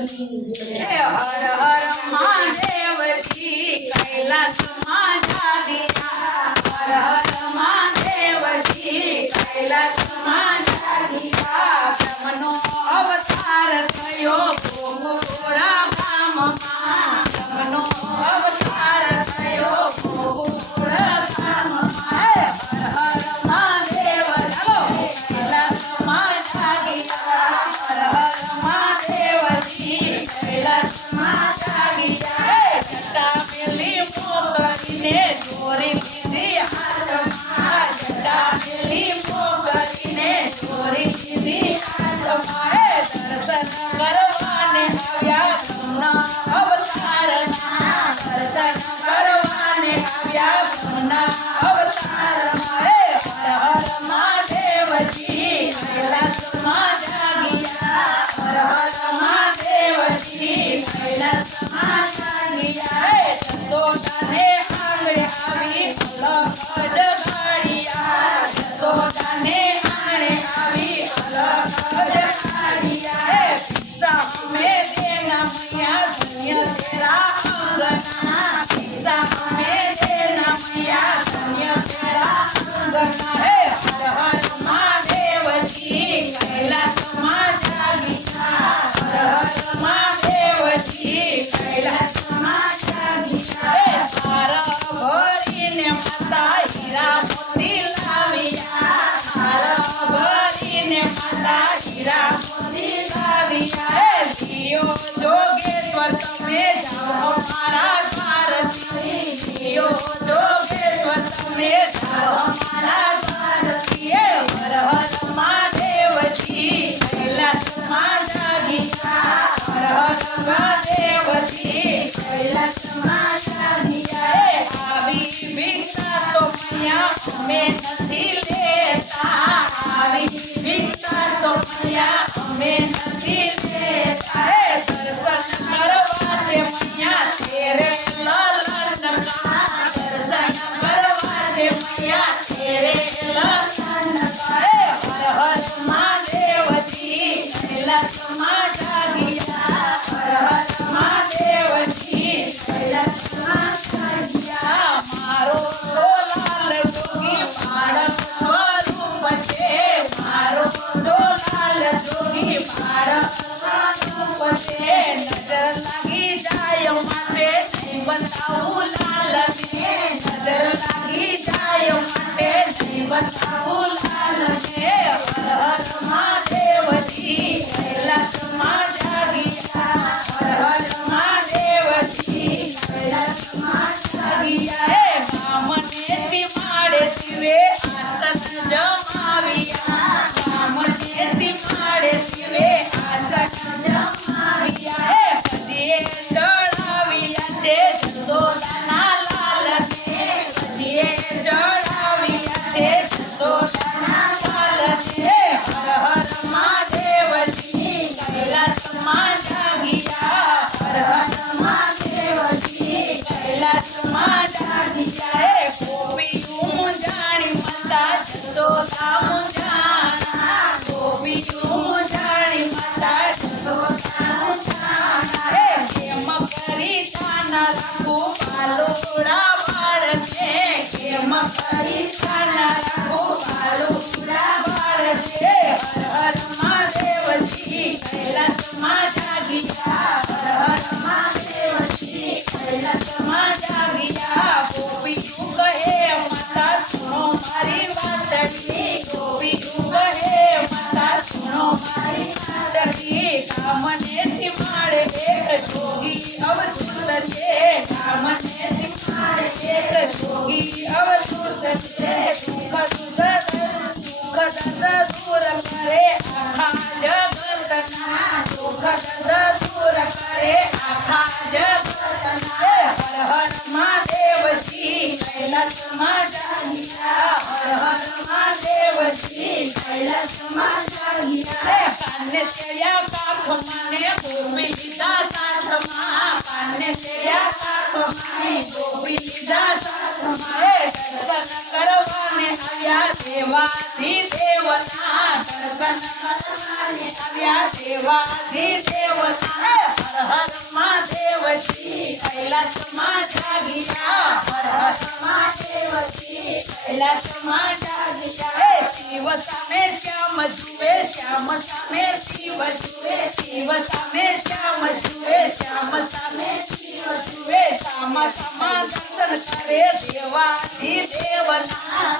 Yeah, I us. છે નજર લાગી જાય માટે નહીં બતાવું બતાવું Yes. करे आखा जगत दूर करे आखा जगत ना हर हर महादेव जी कैलास माजाहिया हर हर महादेव जी कैलास माजाहिया पान्य सेया पाप माने गोपी पान्य सेया पाप माने गोपी दा करवाने अव्या देवाधि देवता दर्शन करवाने अव्या देवाधि देवता हर हर महादेव जी कैलाश माता गीता हर हर महादेव जी कैलाश माता गीता शिव समेत श्याम जुए श्याम समेत शिव जुए शिव समेत श्याम जुए श्याम समेत जुवे साम समा दर्शन करे देवाधी देवना